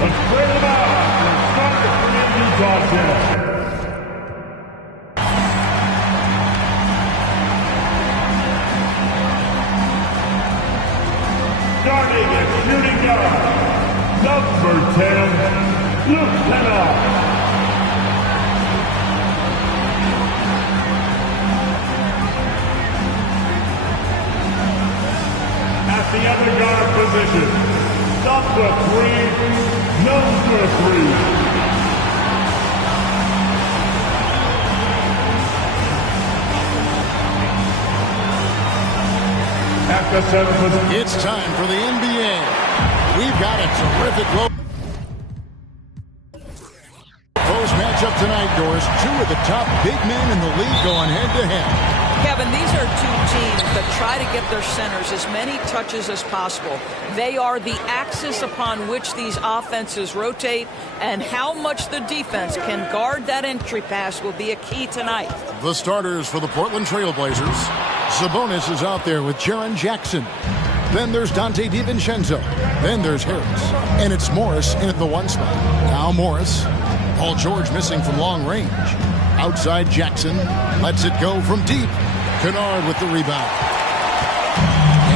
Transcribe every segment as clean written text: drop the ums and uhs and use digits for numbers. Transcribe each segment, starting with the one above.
Let's bring them out. Start the Utah Jazz. Starting at shooting guard, number 10, Luke. At the other guard position, number 3, number 3. At the center position. It's time for the NBA. We've got a terrific low close matchup tonight, Doris. Two of the top big men in the league going head-to-head. Kevin, these are two teams that try to get their centers as many touches as possible. They are the axis upon which these offenses rotate, and how much the defense can guard that entry pass will be a key tonight. The starters for the Portland Trailblazers. Sabonis is out there with Jaren Jackson. Then there's Dante DiVincenzo. Then there's Harris. And it's Morris in at the 1 spot. Now Morris. Paul George missing from long range. Outside Jackson. Lets it go from deep. Kennard with the rebound.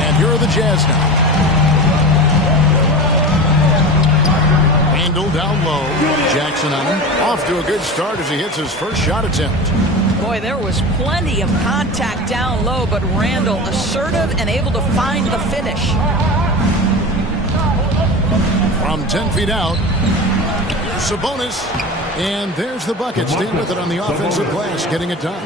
And here are the Jazz now. Randall down low. Jackson on him. Off to a good start as he hits his first shot attempt. Boy, there was plenty of contact down low, but Randall assertive and able to find the finish. From 10 feet out, Sabonis. And there's the bucket. Stay with it on the offensive glass, getting it done.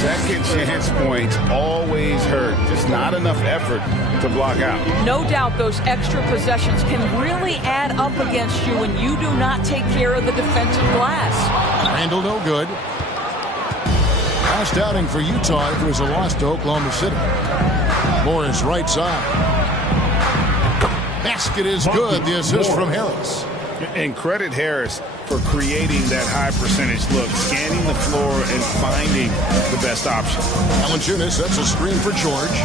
Second chance points always hurt. Just not enough effort to block out. No doubt those extra possessions can really add up against you when you do not take care of the defensive glass. Randall no good. Last outing for Utah, it was a loss to Oklahoma City. Morris right side. Basket is good. The assist from Harris. And credit Harris for creating that high percentage look, scanning the floor and finding the best option. Valanciunas sets a screen for George.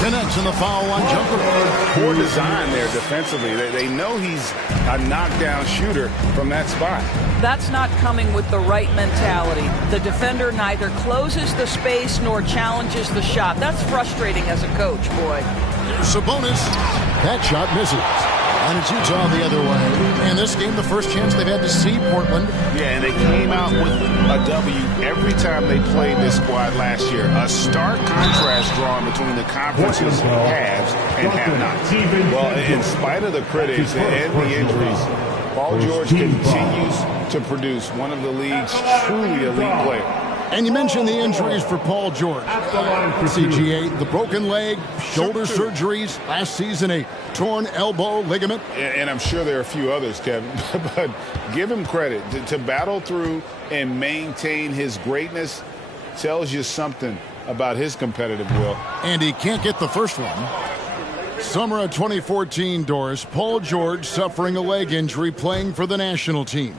Connects in the foul line jumper. Poor design there defensively. They know he's a knockdown shooter from that spot. That's not coming with the right mentality. The defender neither closes the space nor challenges the shot. That's frustrating as a coach, boy. Here's Sabonis. That shot misses. And it's Utah the other way. In this game, the first chance they've had to see Portland. Yeah, and they came out with a W every time they played this squad last year. A stark contrast drawn between the conference's haves and have-nots. Well, in spite of the critics and the injuries, Paul George continues to produce one of the league's truly elite players. And you mentioned the injuries for Paul George. CGA, the broken leg, shoulder surgeries, last season a torn elbow ligament. And I'm sure there are a few others, Kevin, but give him credit. To battle through and maintain his greatness tells you something about his competitive will. And he can't get the first one. Summer of 2014, Doris, Paul George suffering a leg injury playing for the national team.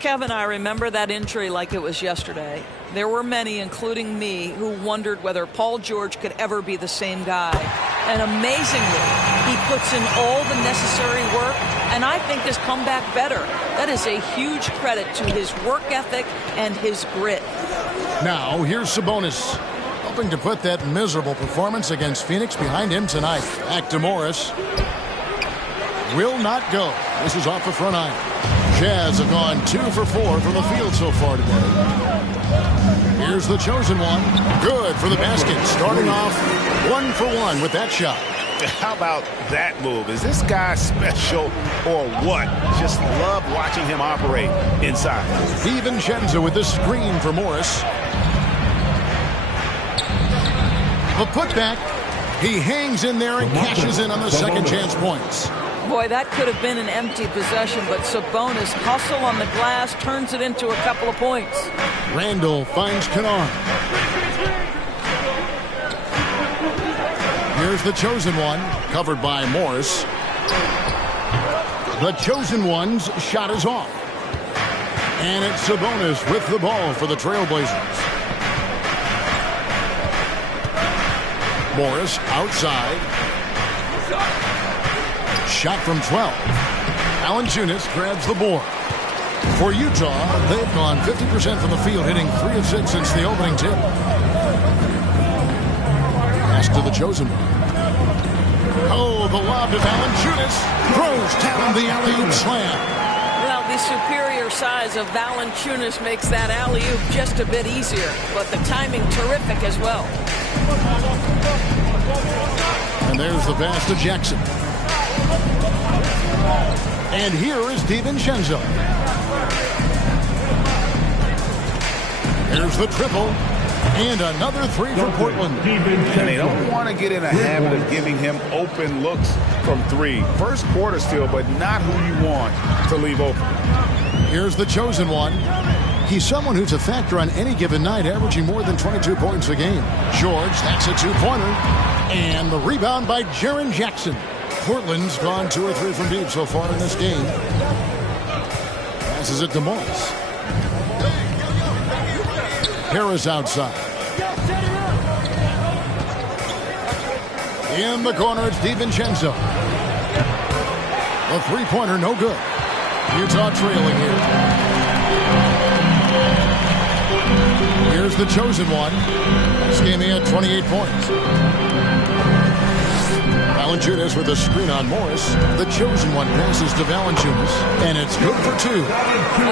Kevin, I remember that injury like it was yesterday. There were many, including me, who wondered whether Paul George could ever be the same guy. And amazingly, he puts in all the necessary work, and I think has come back better. That is a huge credit to his work ethic and his grit. Now, here's Sabonis, hoping to put that miserable performance against Phoenix behind him tonight. Back to Morris. Will not go. This is off the front iron. Jazz have gone 2 for 4 from the field so far today. Here's the chosen one. Good for the basket. Starting off 1 for 1 with that shot. How about that move? Is this guy special or what? Just love watching him operate inside. DiVincenzo with the screen for Morris. The putback. He hangs in there and cashes in on the second chance points. Boy, that could have been an empty possession, but Sabonis hustle on the glass, turns it into a couple of points. Randall finds Kennard. Here's the chosen one, covered by Morris. The chosen one's shot is off. And it's Sabonis with the ball for the Trailblazers. Morris outside. Shot from 12. Valanciunas grabs the board. For Utah, they've gone 50% from the field, hitting 3 of 6 since the opening tip. Pass to the chosen one. Oh, the lob to Valanciunas. Throws down the alley-oop slam. Well, the superior size of Valanciunas makes that alley-oop just a bit easier, but the timing terrific as well. And there's the pass to Jackson. And here is DiVincenzo. There's the triple. And another 3 for Portland. And they don't want to get in a habit of giving him open looks from 3. First quarter still, but not who you want to leave open. Here's the chosen one. He's someone who's a factor on any given night, averaging more than 22 points a game. George, that's a 2-pointer. And the rebound by Jaren Jackson. Portland's gone 2 or 3 from deep so far in this game. Passes it to Morris. Harris outside. In the corner, it's DiVincenzo. A 3-pointer, no good. Utah trailing here. Here's the chosen one. This game he had 28 points. Valanciunas with a screen on Morris. The chosen one passes to Valanciunas, and it's good for 2.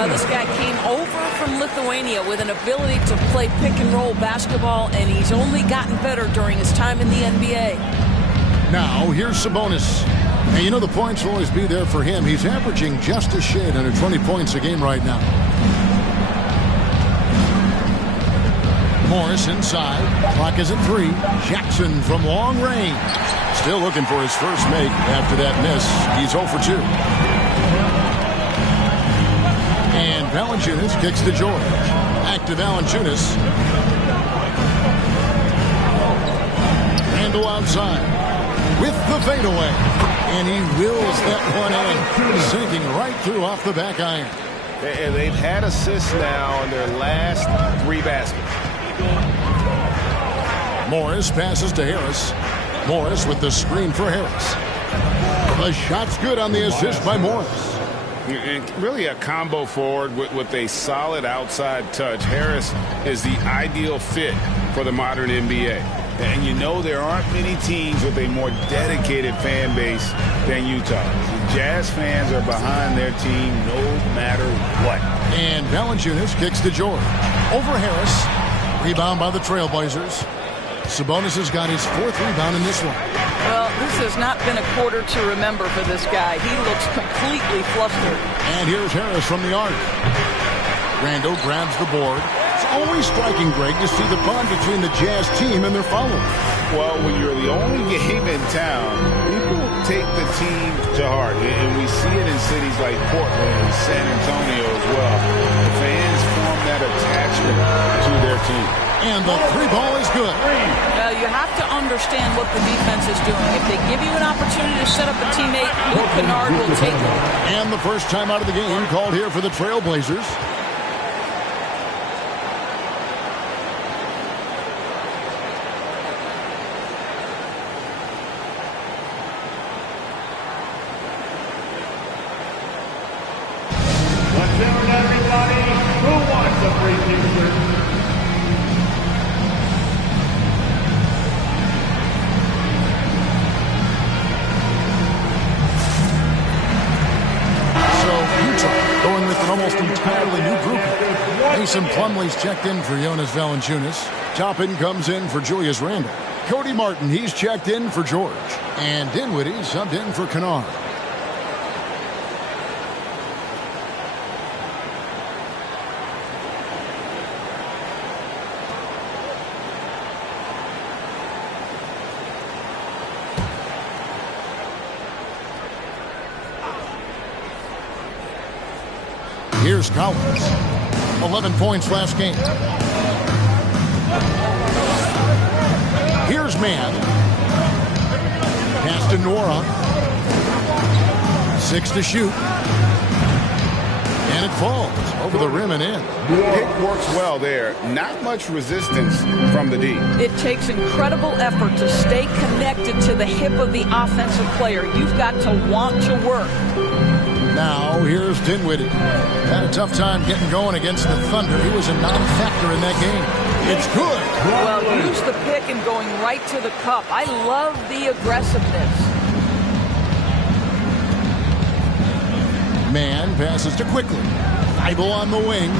This guy came over from Lithuania with an ability to play pick-and-roll basketball, and he's only gotten better during his time in the NBA. Now, here's Sabonis. And you know the points will always be there for him. He's averaging just a shade under 20 points a game right now. Morris inside. Clock is at 3. Jackson from long range. Still looking for his first make after that miss. He's 0 for 2. And Valanciunas kicks to George. Back to Valanciunas. Randle outside with the fadeaway. And he wills that one in. Sinking right through off the back iron. And they've had assists now on their last 3 baskets. Morris passes to Harris. Morris with the screen for Harris. The shot's good on the assist by Morris. And really a combo forward with a solid outside touch. Harris is the ideal fit for the modern NBA. And you know there aren't many teams with a more dedicated fan base than Utah. The Jazz fans are behind their team no matter what. And Valanciunas kicks to George. Over Harris. Rebound by the Trailblazers. Sabonis has got his 4th rebound in this one. Well, this has not been a quarter to remember for this guy. He looks completely flustered. And here's Harris from the arc. Randle grabs the board. It's always striking, Greg, to see the bond between the Jazz team and their followers. Well, when you're the only game in town, people take the team to heart. And we see it in cities like Portland and San Antonio as well. The fans form that attachment to their team. And the 3 ball is good. Now, you have to understand what the defense is doing. If they give you an opportunity to set up a teammate, Luke Kennard will take it. And the first time out of the game called here for the Trailblazers. Let's hear it, everybody. Who wants a free t-shirt? Going with an almost entirely new group. Mason Plumlee's checked in for Jonas Valanciunas. Toppin comes in for Julius Randle. Cody Martin, he's checked in for George. And Dinwiddie subbed in for Kennard. Here's Collins. 11 points last game. Here's Mann. Pass to Nora. 6 to shoot. And it falls over the rim and in. Pick works well there. Not much resistance from the D. It takes incredible effort to stay connected to the hip of the offensive player. You've got to want to work. Now, here's Dinwiddie. Had a tough time getting going against the Thunder. He was a non-factor in that game. It's good. Well, use the pick and going right to the cup. I love the aggressiveness. Man passes to Quickly. Bible on the wing.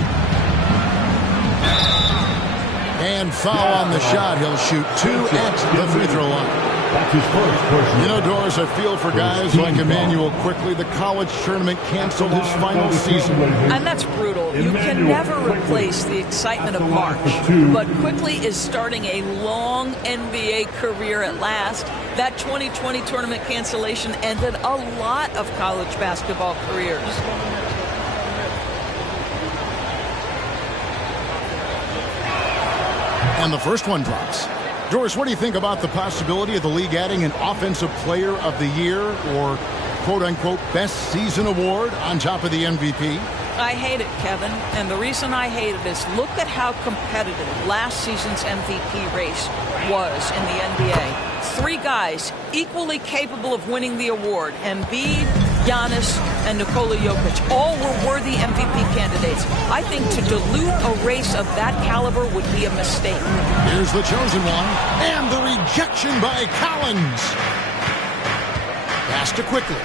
And foul on the shot. He'll shoot 2 at the free throw line. You know, Doris, I feel for guys like Emmanuel Quickly. The college tournament canceled his final season. And that's brutal. You can never replace the excitement of March. But Quickly is starting a long NBA career at last. That 2020 tournament cancellation ended a lot of college basketball careers. And the first one drops. Doris, what do you think about the possibility of the league adding an Offensive Player of the Year or quote-unquote best season award on top of the MVP? I hate it, Kevin. And the reason I hate it is look at how competitive last season's MVP race was in the NBA. 3 guys equally capable of winning the award. Embiid, Giannis, and Nikola Jokic. All were worthy MVP candidates. I think to dilute a race of that caliber would be a mistake. Here's the chosen one. And the rejection by Collins. Pass to Quickly.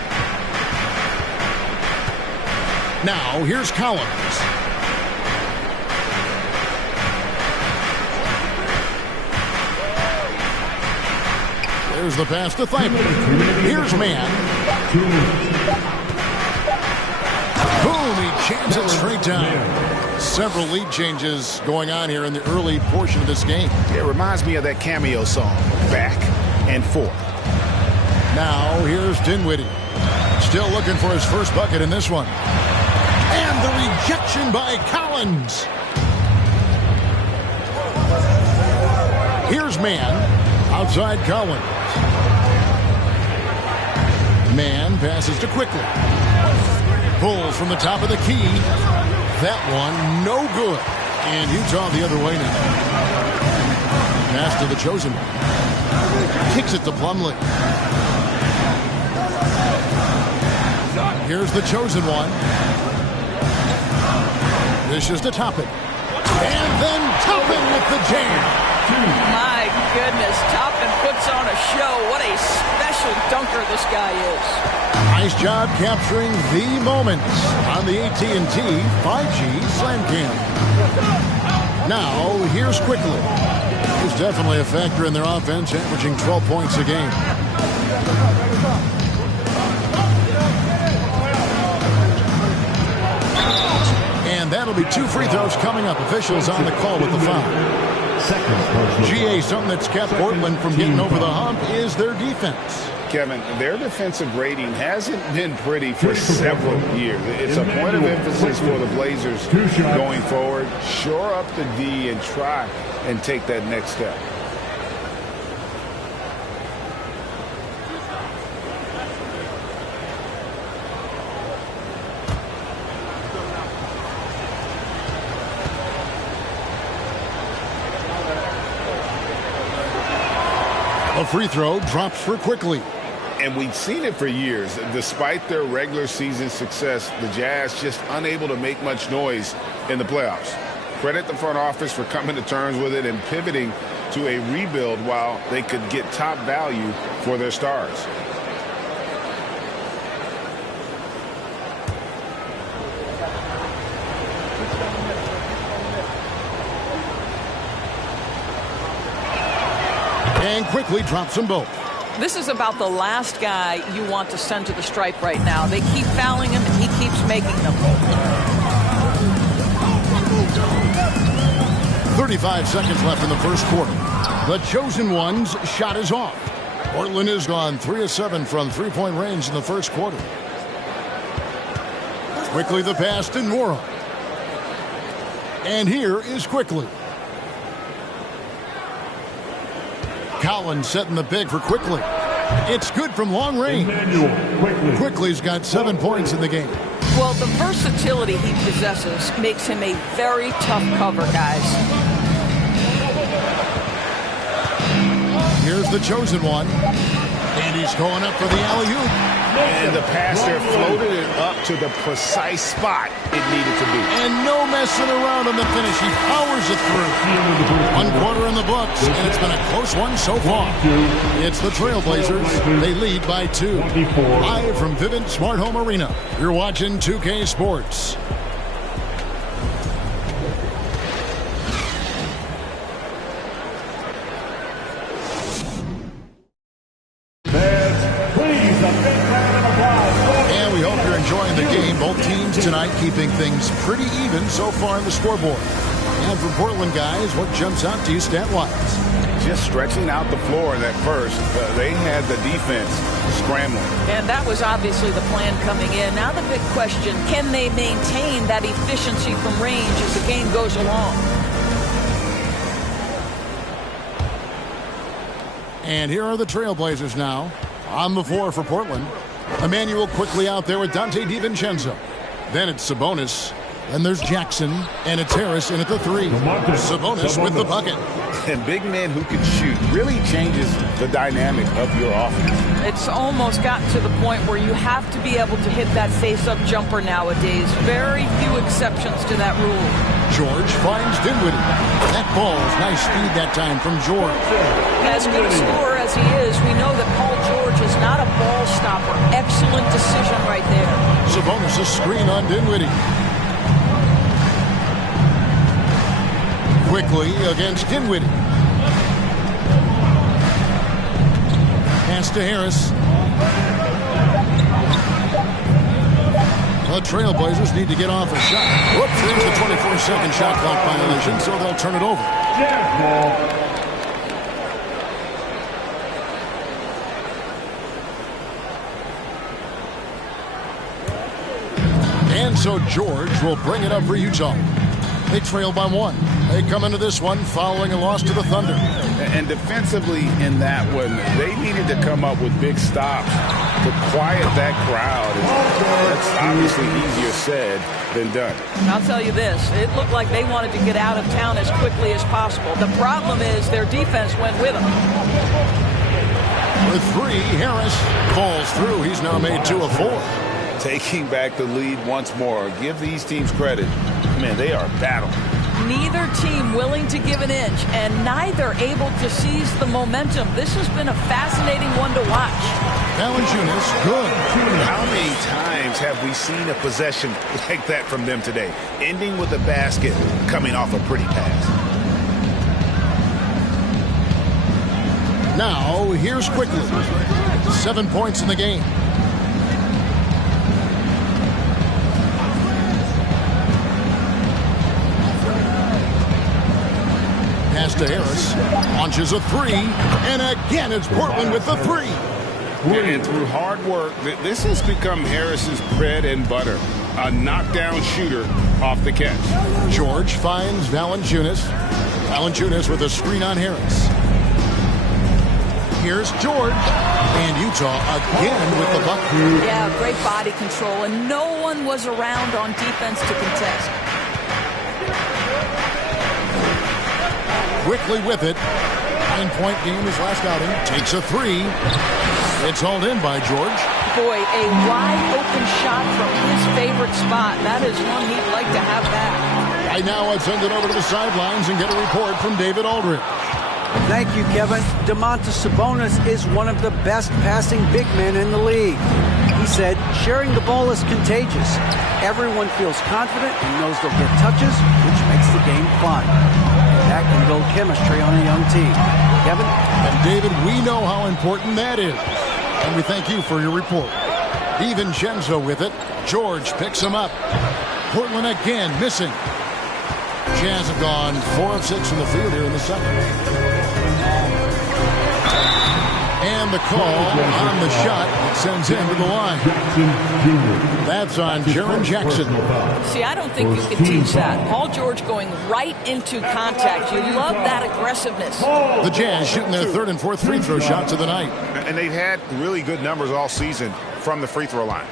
Now, here's Collins. There's the pass to Thibault. Here's Man. Boom, he jams it straight down. Several lead changes going on here in the early portion of this game. It reminds me of that cameo song, Back and Forth. Now, here's Dinwiddie. Still looking for his first bucket in this one. And the rejection by Collins. Here's Man. Outside Collins. Man passes to Quickly. Pulls from the top of the key. That one, no good. And Utah the other way now. Pass to the chosen one. Kicks it to Plumlee. Here's the chosen one. This is to Toppin. And then Toppin with the jam. My goodness, Toppin puts on a show. What a special dunker this guy is. Nice job capturing the moments on the AT&T 5G Slam Cam. Now, here's Quickly. He's definitely a factor in their offense, averaging 12 points a game. And that'll be 2 free throws coming up. Officials on the call with the foul. GA, something that's kept Portland from getting over the hump is their defense. Kevin, their defensive rating hasn't been pretty for several years. It's a point of emphasis for the Blazers going forward. Shore up the D and try and take that next step. A free throw drops for Quickly. And we've seen it for years. Despite their regular season success, the Jazz just unable to make much noise in the playoffs. Credit the front office for coming to terms with it and pivoting to a rebuild while they could get top value for their stars. And Quickly drops them both. This is about the last guy you want to send to the stripe right now. They keep fouling him, and he keeps making them. 35 seconds left in the first quarter. The chosen one's shot is off. Portland has gone 3 of 7 from three-point range in the first quarter. Quickly the pass to Nora. And here is Quickly. Collins setting the pick for Quickly. It's good from long range. Quickly's got 7 points in the game. Well, the versatility he possesses makes him a very tough cover, guys. Here's the chosen one. And he's going up for the alley-oop. And the passer floated it up to the precise spot it needed to be. And no messing around on the finish. He powers it through. 1 quarter in the books, and it's been a close one so far. It's the Trailblazers. They lead by 2. Live from Vivint Smart Home Arena, you're watching 2K Sports. And we hope you're enjoying the game. Both teams tonight keeping things pretty even so far on the scoreboard. And for Portland guys, what jumps out to you stat-wise? Just stretching out the floor in that first. They had the defense scrambling. And that was obviously the plan coming in. Now the big question, can they maintain that efficiency from range as the game goes along? And here are the Trailblazers now. On the floor for Portland. Emmanuel quickly out there with Dante DiVincenzo. Then it's Sabonis. And there's Jackson. And it's Harris in at the 3. Sabonis with the bucket. And big men who can shoot really changes the dynamic of your offense. It's almost gotten to the point where you have to be able to hit that face-up jumper nowadays. Very few exceptions to that rule. George finds Dinwiddie. That ball's nice speed that time from George. As good a scorer as he is, we know that Paul George is not a ball stopper. Excellent decision right there. Sabonis' screen on Dinwiddie. Quickly against Dinwiddie. Pass to Harris. The Trailblazers need to get off a shot. Whoops, there's the 24-second shot clock violation, so they'll turn it over. And so George will bring it up for Utah. They trail by 1. They come into this one following a loss to the Thunder. And defensively in that one, they needed to come up with big stops to quiet that crowd. That's obviously easier said than done. I'll tell you this, it looked like they wanted to get out of town as quickly as possible. The problem is their defense went with them. With 3, Harris falls through. He's now made 2 of 4. Taking back the lead once more. Give these teams credit. Man, they are battling. Neither team willing to give an inch, and neither able to seize the momentum. This has been a fascinating one to watch. Valanciunas, good. How many times have we seen a possession like that from them today? Ending with a basket, coming off a pretty pass. Now, here's Quickly. 7 points in the game. Pass to Harris. Launches a 3. And again, it's Portland with the 3. And through hard work, this has become Harris's bread and butter. A knockdown shooter off the catch. George finds Valanciunas. Valanciunas with a screen on Harris. Here's George. And Utah again with the bucket. Yeah, great body control, and no one was around on defense to contest. Quickly with it. 9-point game his last outing. Takes a 3. It's hauled in by George. Boy, a wide open shot from his favorite spot. That is one he'd like to have back. Right now, I'd send it over to the sidelines and get a report from David Aldridge. Thank you, Kevin. Domantas Sabonis is one of the best passing big men in the league. He said, sharing the ball is contagious. Everyone feels confident and knows they'll get touches, which makes the game fun. That can build chemistry on a young team. Kevin? And David, we know how important that is. And we thank you for your report. DiVincenzo with it. George picks him up. Portland again missing. Jazz have gone 4 of 6 from the field here in the second. And the call on the shot that sends him to the line. That's on Jaren Jackson. See, I don't think you can teach that. Paul George going right into contact. You love that aggressiveness. The Jazz shooting their 3rd and 4th free throw shots of the night. And they've had really good numbers all season from the free throw line.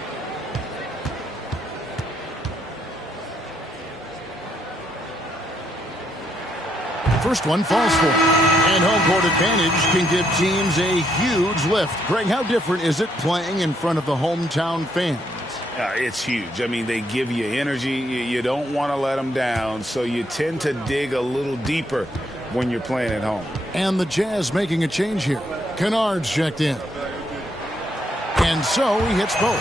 First one falls for him. And home court advantage can give teams a huge lift. Greg, how different is it playing in front of the hometown fans? It's huge. I mean, they give you energy. You don't want to let them down, so you tend to dig a little deeper when you're playing at home. And the Jazz making a change here. Kennard's checked in. And so he hits both.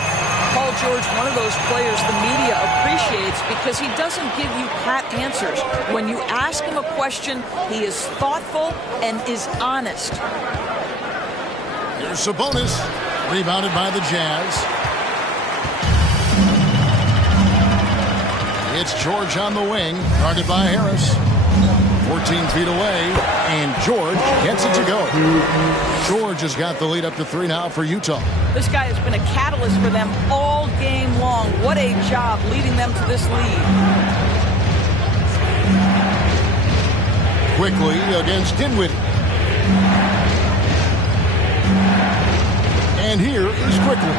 Paul George, one of those players the media appreciates because he doesn't give you pat answers. When you ask him a question, he is thoughtful and is honest. Here's Sabonis, rebounded by the Jazz. It's George on the wing, guarded by Harris. 14 feet away, and George gets it to go. George has got the lead up to 3 now for Utah. This guy has been a catalyst for them all game long. What a job leading them to this lead. Quickly against Dinwiddie. And here is Quickly.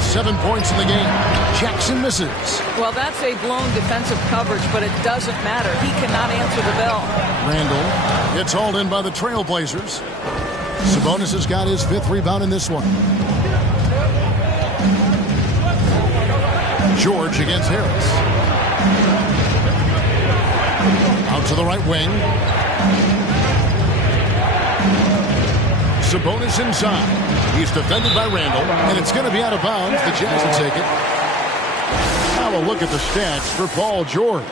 7 points in the game. Jackson misses. Well, that's a blown defensive coverage, but it doesn't matter. He cannot answer the bell. Randall gets hauled in by the Trailblazers. Sabonis has got his 5th rebound in this one. George against Harris. Out to the right wing. Sabonis inside. He's defended by Randall, and it's going to be out of bounds. The Jazz will take it. Now a look at the stats for Paul George.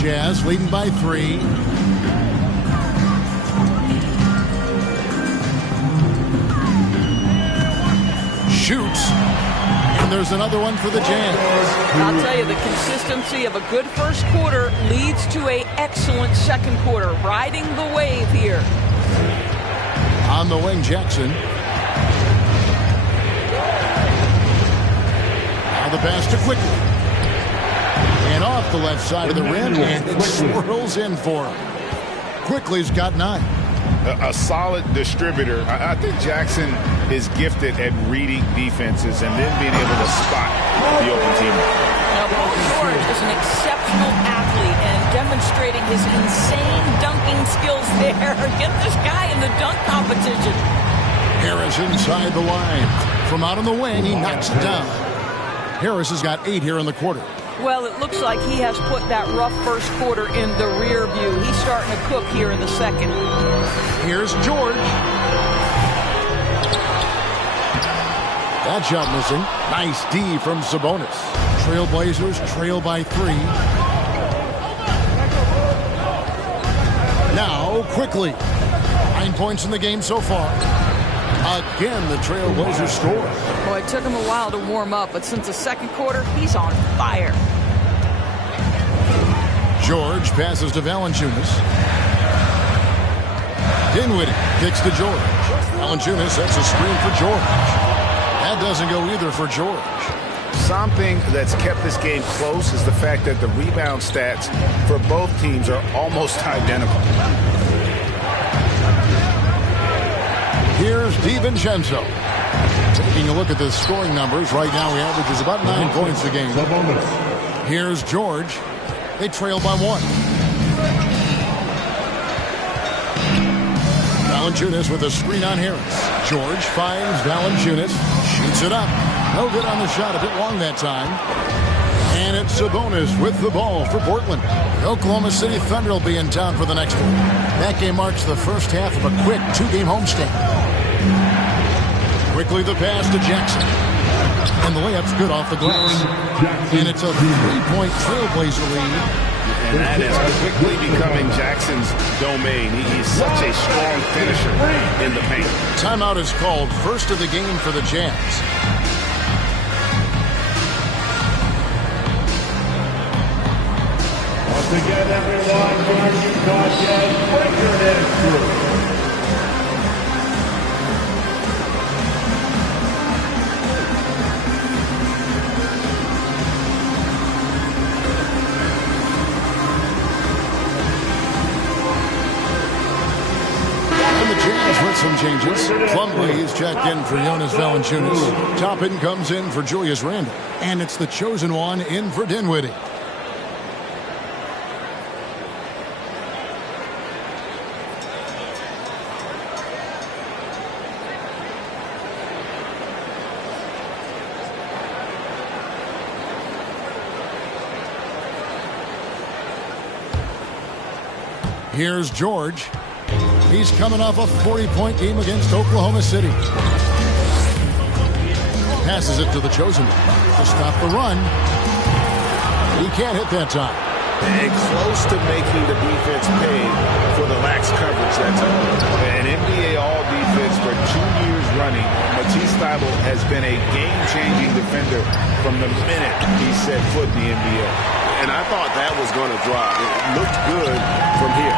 Jazz leading by 3. Shoots. And there's another one for the Jazz. I'll tell you, the consistency of a good first quarter leads to an excellent second quarter. Riding the wave here. On the wing, Jackson. Now the pass to Quickly. And off the left side of the rim, and it swirls in for him. Quickly's got 9. A solid distributor. I think Jackson is gifted at reading defenses and then being able to spot the open team. Now, Paul George is an exceptional athlete and demonstrating his insane dunking skills there. Get this guy in the dunk competition. Harris inside the line. From out on the wing, he knocks it down. Harris has got 8 here in the quarter. Well, it looks like he has put that rough first quarter in the rear view. He's starting to cook here in the second. Here's George. That shot missing. Nice D from Sabonis. Trailblazers trail by 3. Now, Quickly. 9 points in the game so far. Again, the Trailblazers score. Boy, it took him a while to warm up, but since the second quarter, he's on fire. George passes to Valanciunas. Dinwiddie kicks to George. Valanciunas sets a screen for George. That doesn't go either for George. Something that's kept this game close is the fact that the rebound stats for both teams are almost identical. Here's DiVincenzo. Taking a look at the scoring numbers. Right now he averages about 9 points a game. Here's George. They trail by 1. Valanciunas with a screen on Harris. George finds Valanciunas. Shoots it up. No good on the shot. A bit long that time. And it's Sabonis with the ball for Portland. The Oklahoma City Thunder will be in town for the next one. That game marks the first half of a quick 2-game homestand. Quickly the pass to Jackson. And the layup's good off the glass. And it's a 3-point Trailblazer lead. And that is quickly becoming Jackson's domain. He's such a strong finisher in the paint. Timeout is called. First of the game for the Jazz. Once again, everyone, your Utah Jazz breaker dance crew. With some changes. Plumlee is checked in for Jonas Valanciunas. Toppin comes in for Julius Randle. And it's the chosen one in for Dinwiddie. Here's George. He's coming off a 40-point game against Oklahoma City. Passes it to the chosen one to stop the run. He can't hit that time. And close to making the defense pay for the lax coverage that time. An NBA All-Defense for 2 years running, Matisse Thybulle has been a game-changing defender from the minute he set foot in the NBA. And I thought that was going to drop. It looked good from here.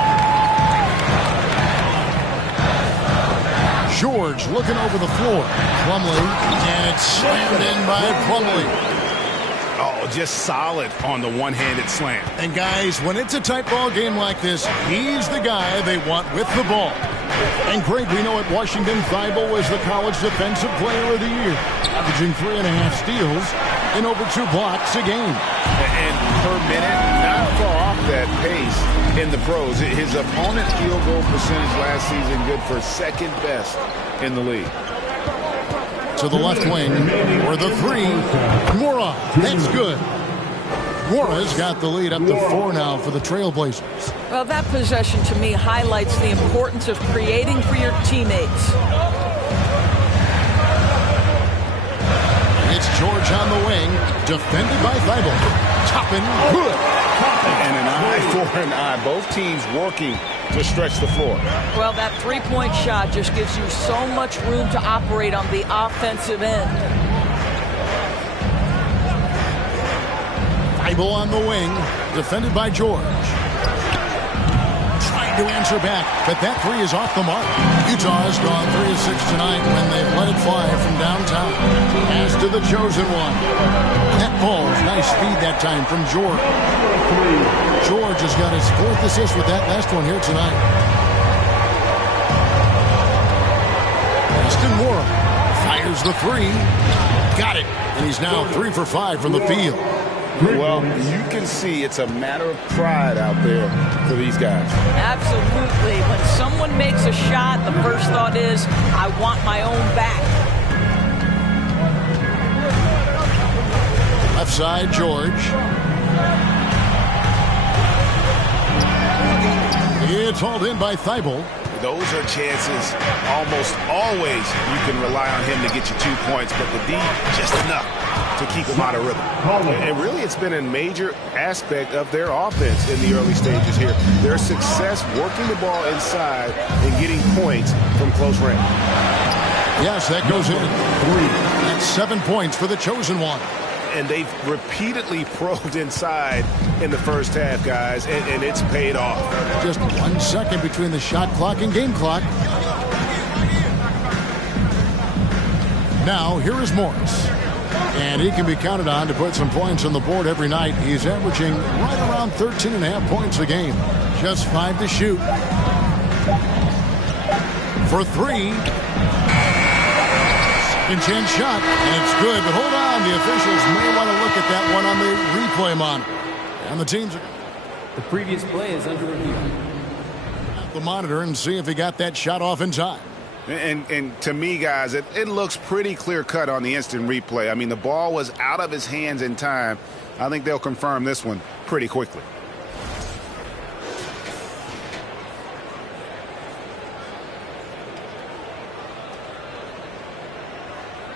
George looking over the floor. Plumlee, and it's slammed in by Plumlee. Oh, just solid on the one-handed slam. And guys, when it's a tight ball game like this, he's the guy they want with the ball. And Greg, we know at Washington, Thybulle was the college defensive player of the year, averaging 3.5 steals and over 2 blocks a game. And per minute, not far off that pace in the pros. His opponent field goal percentage last season good for second best in the league. To the left wing, or the 3, Mora. That's good. Mora's got the lead up to 4 now for the Trailblazers. Well, that possession to me highlights the importance of creating for your teammates. It's George on the wing, defended by Thybulle. Toppin, good. And an eye for an eye. Both teams working to stretch the floor. Well, that three-point shot just gives you so much room to operate on the offensive end. Thybulle on the wing, defended by George. Trying to answer back, but that 3 is off the mark. Utah has gone 3 of 6 tonight when they've let it fly from downtown. Pass to the chosen one. That ball, nice speed that time from George. George has got his 4th assist with that last one here tonight. Aston Mora fires the 3. Got it. And he's now 3 for 5 from the field. Well, you can see it's a matter of pride out there for these guys. Absolutely. When someone makes a shot, the first thought is, I want my own back. Left side, George. It's hauled in by Thybulle. Those are chances almost always you can rely on him to get you 2 points, but the D, just enough to keep him out of rhythm. And really, it's been a major aspect of their offense in the early stages here. Their success working the ball inside and getting points from close range. Yes, that goes in. 3. That's 7 points for the chosen one. And they've repeatedly probed inside in the first half, guys, and it's paid off. Just 1 second between the shot clock and game clock. Now, here is Morris. And he can be counted on to put some points on the board every night. He's averaging right around 13.5 points a game. Just 5 to shoot. For 3. Second chance shot, and it's good, but hold on. The officials may want to look at that one on the replay monitor. And the teams are... The previous play is under review. At the monitor and see if he got that shot off in time. And to me, guys, it looks pretty clear-cut on the instant replay. I mean, the ball was out of his hands in time. I think they'll confirm this one pretty quickly.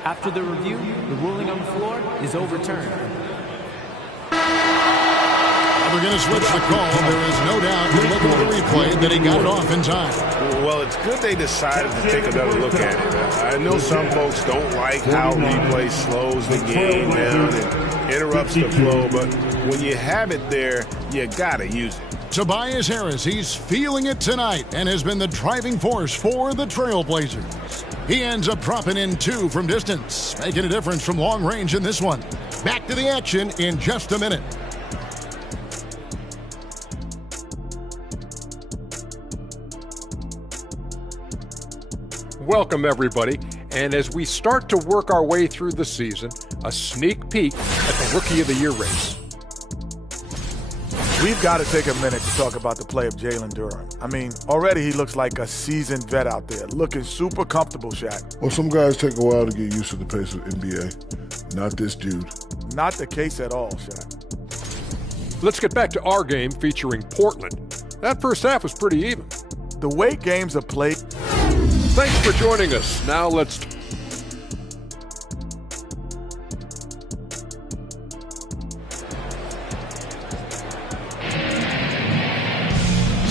After the review, the ruling on the floor is overturned. We're going to switch the call. There is no doubt, looking at the replay, that he got it off in time. Well, it's good they decided to take another look at it. I know some folks don't like how replay slows the game down and interrupts the flow, but when you have it there, you got to use it. Tobias Harris, he's feeling it tonight and has been the driving force for the Trailblazers. He ends up dropping in 2 from distance, making a difference from long range in this one. Back to the action in just a minute. Welcome, everybody. And as we start to work our way through the season, a sneak peek at the Rookie of the Year race. We've got to take a minute to talk about the play of Jalen Duren. I mean, already he looks like a seasoned vet out there, looking super comfortable, Shaq. Well, some guys take a while to get used to the pace of NBA. Not this dude. Not the case at all, Shaq. Let's get back to our game featuring Portland. That first half was pretty even. The way games are played. Thanks for joining us. Now let's...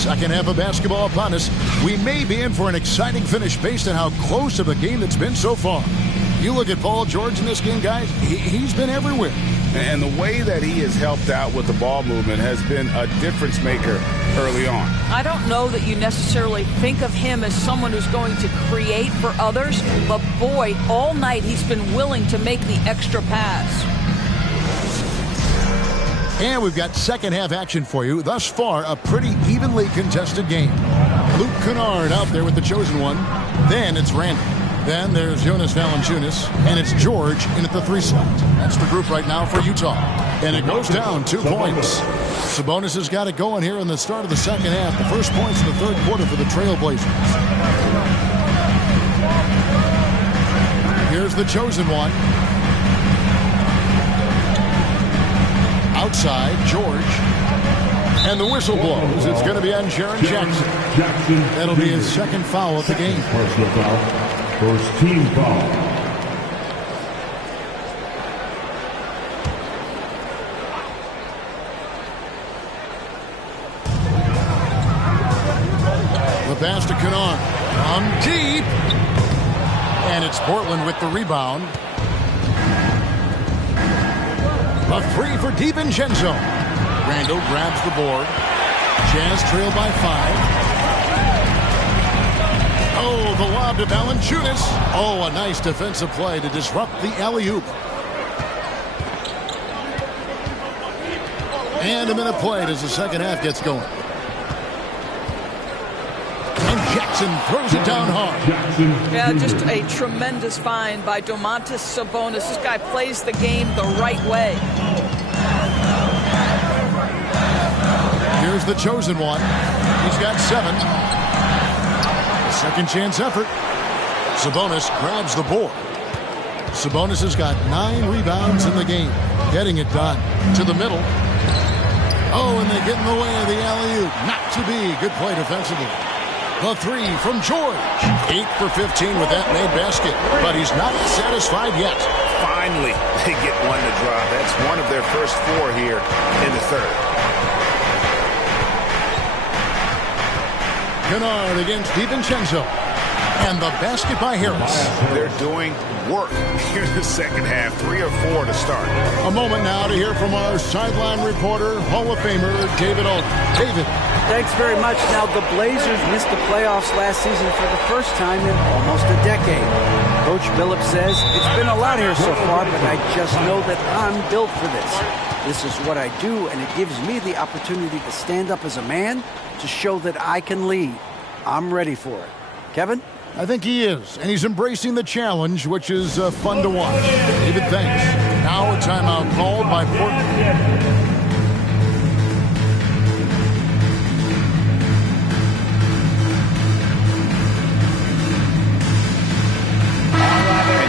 Second half of basketball upon us. We may be in for an exciting finish based on how close of a game it's been so far. You look at Paul George in this game, guys, he's been everywhere. And the way that he has helped out with the ball movement has been a difference maker early on. I don't know that you necessarily think of him as someone who's going to create for others, but boy, all night he's been willing to make the extra pass. And we've got second half action for you. Thus far, a pretty evenly contested game. Luke Kennard out there with the chosen one. Then it's Randall. Then there's Jonas Valanciunas, and it's George in at the 3 slot. That's the group right now for Utah. And it goes down 2 points. Sabonis has got it going here in the start of the second half. The first points in the third quarter for the Trailblazers. Here's the chosen one. Outside, George. And the whistle blows. It's going to be on Jaren Jackson. That'll be his second foul of the game. Personal foul. First team foul. The pass to Kennard. From deep. And it's Portland with the rebound. A 3 for DiVincenzo. Randall grabs the board. Jazz trail by 5. Oh, the lob to Valanciunas. Oh, a nice defensive play to disrupt the alley-oop. And a minute played as the second half gets going. And Jackson throws it down hard. Yeah, just a tremendous find by Domantas Sabonis. This guy plays the game the right way. Here's the chosen one. He's got 7. Second chance effort. Sabonis grabs the board. Sabonis has got 9 rebounds in the game. Getting it done. To the middle. Oh, and they get in the way of the alley-oop. Not to be. Good play defensively. The 3 from George. 8 for 15 with that made basket. But he's not satisfied yet. Finally, they get one to drop. That's one of their first 4 here in the third. Kennard against DiVincenzo. And the basket by Harris. They're doing work here in the second half. 3 or 4 to start. A moment now to hear from our sideline reporter, Hall of Famer David Alton. David. Thanks very much. Now, the Blazers missed the playoffs last season for the first time in almost a decade. Coach Billups says, it's been a lot here so far, but I just know that I'm built for this. This is what I do, and it gives me the opportunity to stand up as a man to show that I can lead. I'm ready for it. Kevin? I think he is, and he's embracing the challenge, which is fun to watch. David, thanks. Now a timeout called by Portland.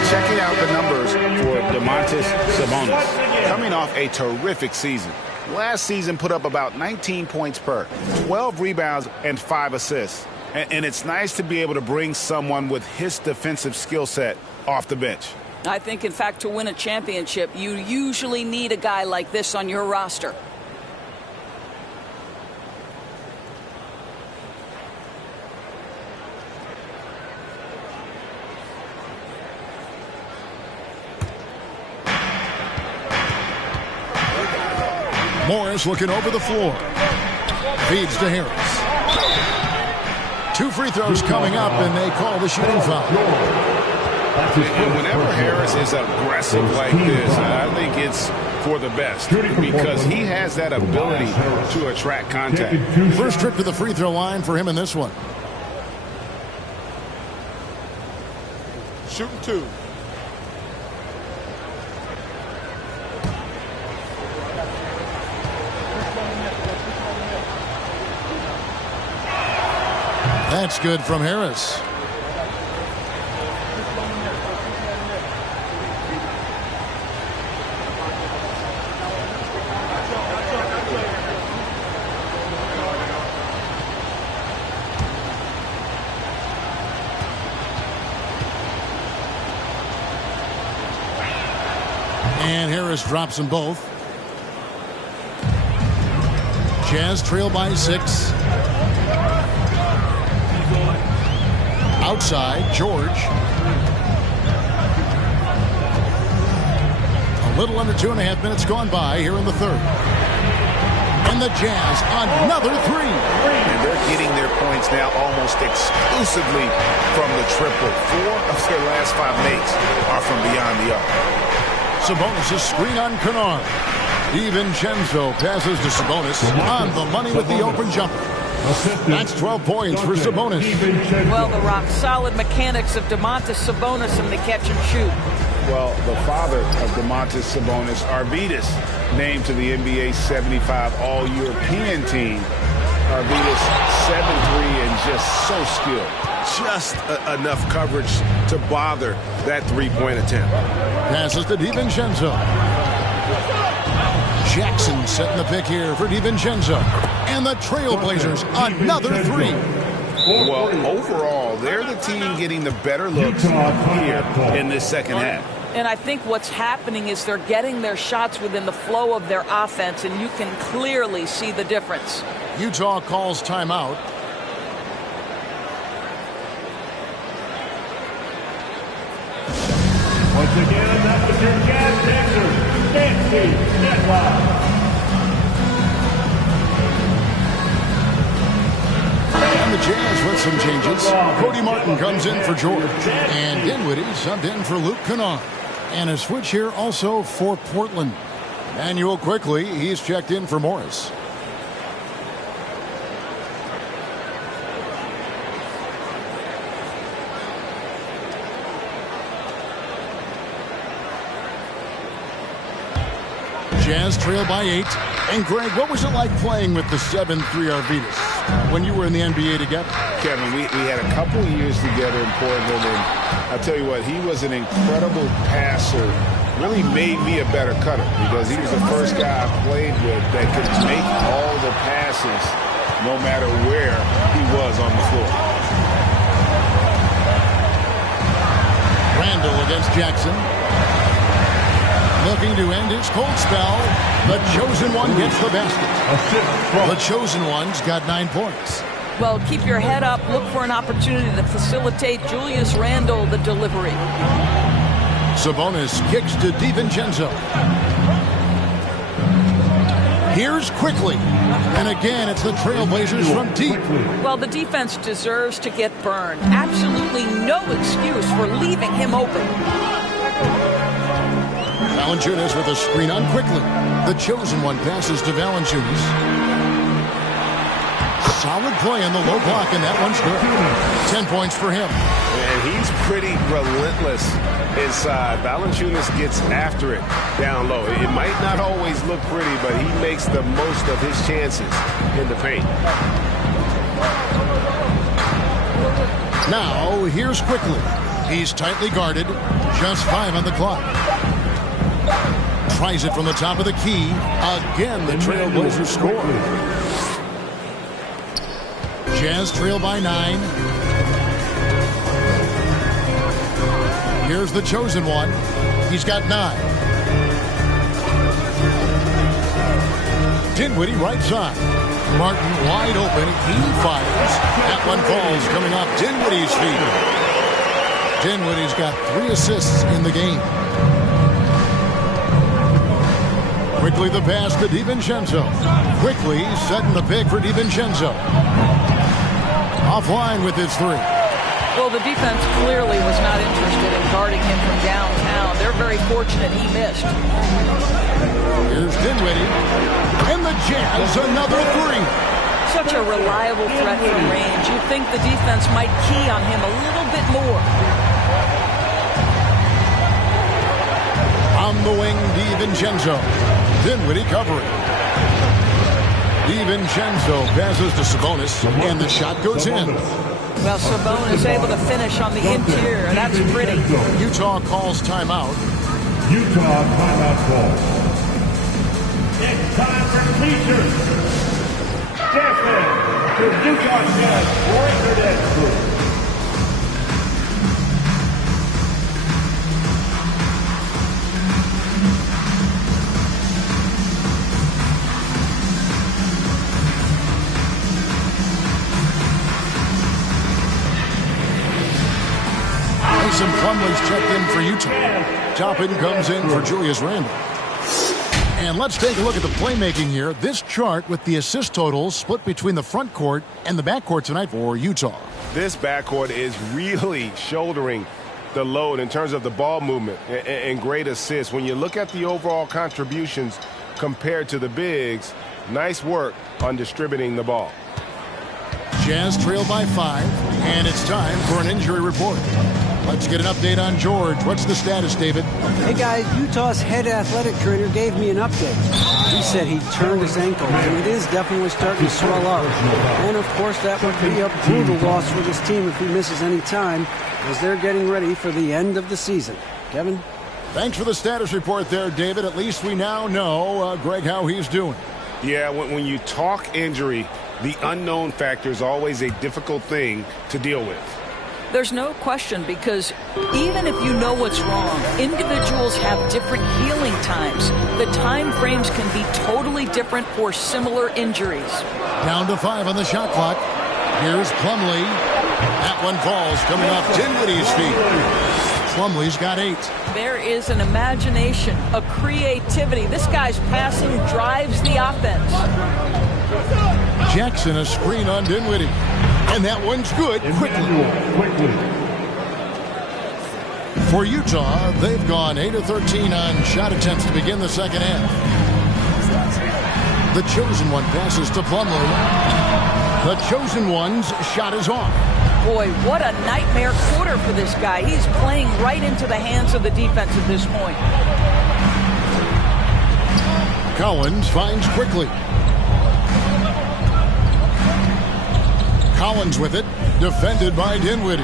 Checking out the numbers for Domantas Sabonis. Coming off a terrific season. Last season put up about 19 points per, 12 rebounds, and 5 assists. And it's nice to be able to bring someone with his defensive skill set off the bench. I think, in fact, to win a championship, you usually need a guy like this on your roster. Morris looking over the floor. Feeds to Harris. 2 free throws coming up, and they call the shooting foul. And whenever Harris is aggressive like this, I think it's for the best because he has that ability to attract contact. First trip to the free throw line for him in this one. shooting 2. That's good from Harris. And Harris drops them both. Jazz trail by 6. Outside, George. A little under 2.5 minutes gone by here in the third. And the Jazz, another 3. And they're getting their points now almost exclusively from the triple. 4 of their last 5 makes are from beyond the arc. Sabonis' screen on Kennard. DiVincenzo passes to Sabonis on the money with the open jumper. That's 12 points for Sabonis. Well, the rock-solid mechanics of Domantas Sabonis in the catch and shoot. Well, the father of Domantas Sabonis, Arvydas, named to the NBA 75 All-European team. Arvydas 7'3" and just so skilled. Just enough coverage to bother that 3-point attempt. Passes to DiVincenzo. Jackson setting the pick here for DiVincenzo. And the Trailblazers, another 3. Well, overall, they're the team getting the better looks here in this second half. And I think what's happening is they're getting their shots within the flow of their offense, and you can clearly see the difference. Utah calls timeout. Once again, that was your Jazz Texas, Nancy Netline. And the Jazz with some changes. Cody Martin comes in for George. And Dinwiddie subbed in for Luke Kennard. And a switch here also for Portland. Manuel quickly, he's checked in for Morris. Jazz trail by 8. And Greg, what was it like playing with the 7'3" Arvydas when you were in the NBA together? Kevin, we had a couple years together in Portland, and I'll tell you what, he was an incredible passer. Really made me a better cutter because he was the first guy I played with that could make all the passes no matter where he was on the floor. Randall against Jackson. Looking to end his cold spell. The chosen one gets the basket. The chosen one's got 9 points. Well, keep your head up. Look for an opportunity to facilitate Julius Randle the delivery. Sabonis kicks to DiVincenzo. Here's quickly. And again, it's the Trailblazers from deep. Well, the defense deserves to get burned. Absolutely no excuse for leaving him open. Valanciunas with a screen on quickly. The chosen one passes to Valanciunas. Solid play in the low block, and that one's good. 10 points for him. And he's pretty relentless inside. Valanciunas gets after it down low. It might not always look pretty, but he makes the most of his chances in the paint. Now, here's quickly. He's tightly guarded. Just 5 on the clock. Tries it from the top of the key. Again, the Trailblazers score. Jazz trail by 9. Here's the chosen one. He's got 9. Dinwiddie right side. Martin wide open. He fires. That one falls coming off Dinwiddie's feet. Dinwiddie's got 3 assists in the game. Quickly the pass to DiVincenzo. Quickly setting the pick for DiVincenzo. Offline with his 3. Well, the defense clearly was not interested in guarding him from downtown. They're very fortunate he missed. Here's Dinwiddie. And the Jazz, another 3. Such a reliable threat from range. You'd think the defense might key on him a little bit more. On the wing, DiVincenzo. Dinwiddie covering. DiVincenzo passes to Sabonis, and the shot goes in. Well, Sabonis able to finish on the interior. That's pretty. Utah calls timeout. Utah timeout call. It's time for features. Stephen to Utah Jazz record entry. Mason Plumlee's checked in for Utah. Toppin comes in for Julius Randle. And let's take a look at the playmaking here. This chart with the assist totals split between the front court and the backcourt tonight for Utah. This backcourt is really shouldering the load in terms of the ball movement and great assists. When you look at the overall contributions compared to the bigs, nice work on distributing the ball. Jazz trail by 5, and it's time for an injury report. Let's get an update on George. What's the status, David? Hey, guys, Utah's head athletic trainer gave me an update. He said he turned his ankle, and it is definitely starting to swell up. And, of course, that would be a brutal loss for this team if he misses any time, as they're getting ready for the end of the season. Kevin? Thanks for the status report there, David. At least we now know, Greg, how he's doing. Yeah, when you talk injury, the unknown factor is always a difficult thing to deal with. There's no question, because even if you know what's wrong, individuals have different healing times. The time frames can be totally different for similar injuries. Down to 5 on the shot clock. Here's Plumlee. That one falls, coming off Dinwiddie's feet. Plumlee's got 8. There is an imagination, a creativity. This guy's passing drives the offense. Jackson, a screen on Dinwiddie. And that one's good quickly. For Utah, they've gone 8 of 13 on shot attempts to begin the second half. The chosen one passes to Plumlee. The chosen one's shot is off. Boy, what a nightmare quarter for this guy. He's playing right into the hands of the defense at this point. Collins finds quickly. Collins with it, defended by Dinwiddie.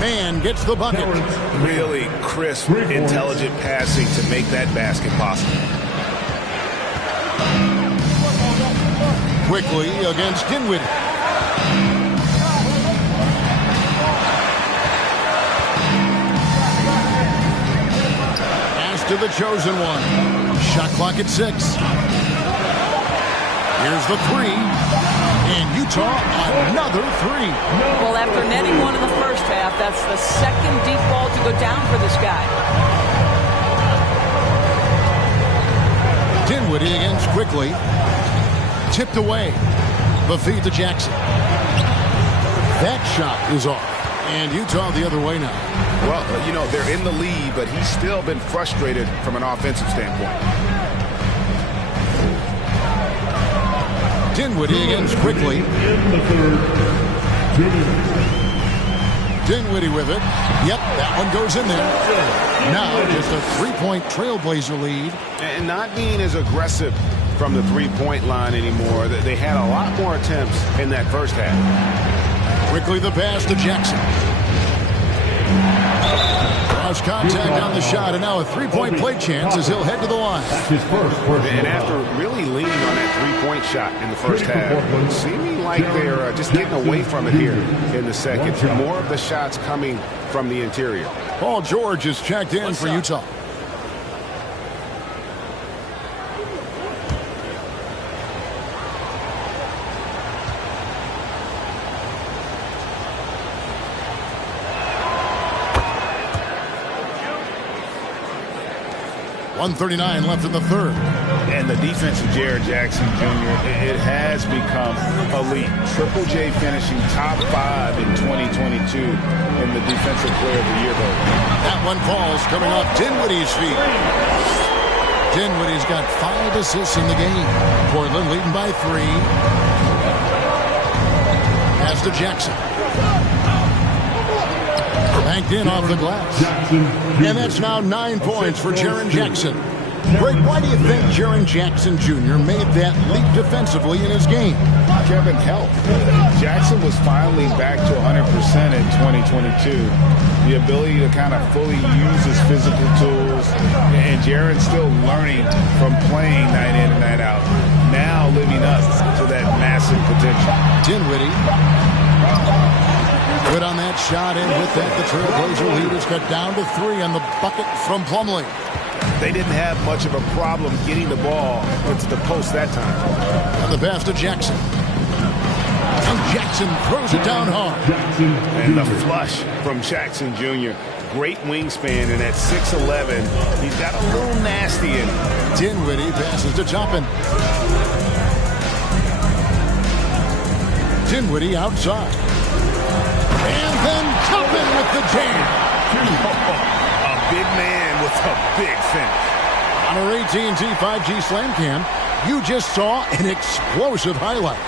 Man gets the bucket. Really crisp, intelligent passing to make that basket possible. Quickly against Dinwiddie. Pass to the chosen one. Shot clock at 6. Here's the 3. And Utah, another 3. Well, after netting one in the first half, that's the second deep ball to go down for this guy. Dinwiddie against quickly. Tipped away. The feed to Jackson. That shot is off. And Utah the other way now. Well, you know, they're in the lead, but he's still been frustrated from an offensive standpoint. Dinwiddie against quickly. Dinwiddie with it. Yep, that one goes in there. Now just a 3-point Trailblazer lead. And not being as aggressive from the three-point line anymore. They had a lot more attempts in that first half. Quickly the pass to Jackson. Cross contact on the shot, and now a 3-point play chance as he'll head to the line. And after really leaning on that three-point shot in the first half, seeming like they're just getting away from it here in the second. More of the shots coming from the interior. Paul George is checked in for Utah. .139 left in the third. And the defense of Jared Jackson Jr., it has become elite. Triple J finishing top 5 in 2022 in the Defensive Player of the Year vote. That one falls, coming off Dinwiddie's feet. Dinwiddie's got 5 assists in the game. Portland leading by 3. Pass to Jackson. Banked in off the glass. And that's now 9 points for Jaren Jackson. Greg, why do you think Jaren Jackson Jr. made that leap defensively in his game? Kevin, help. Jackson was finally back to 100% in 2022. The ability to kind of fully use his physical tools. And Jaren's still learning from playing night in and night out. Now living up to that massive potential. Dinwiddie. Good on that shot, and with that, the Trailblazer lead is cut down to 3 on the bucket from Plumlee. They didn't have much of a problem getting the ball into the post that time. And the pass to Jackson. And Jackson throws it down hard. And the flush from Jackson Jr. Great wingspan, and at 6'11", he's got a little nasty in him. Dinwiddie passes to Toppin. Dinwiddie outside. And then Toppin with the jam. A big man with a big finish. On our AT&T 5G Slam Cam, you just saw an explosive highlight.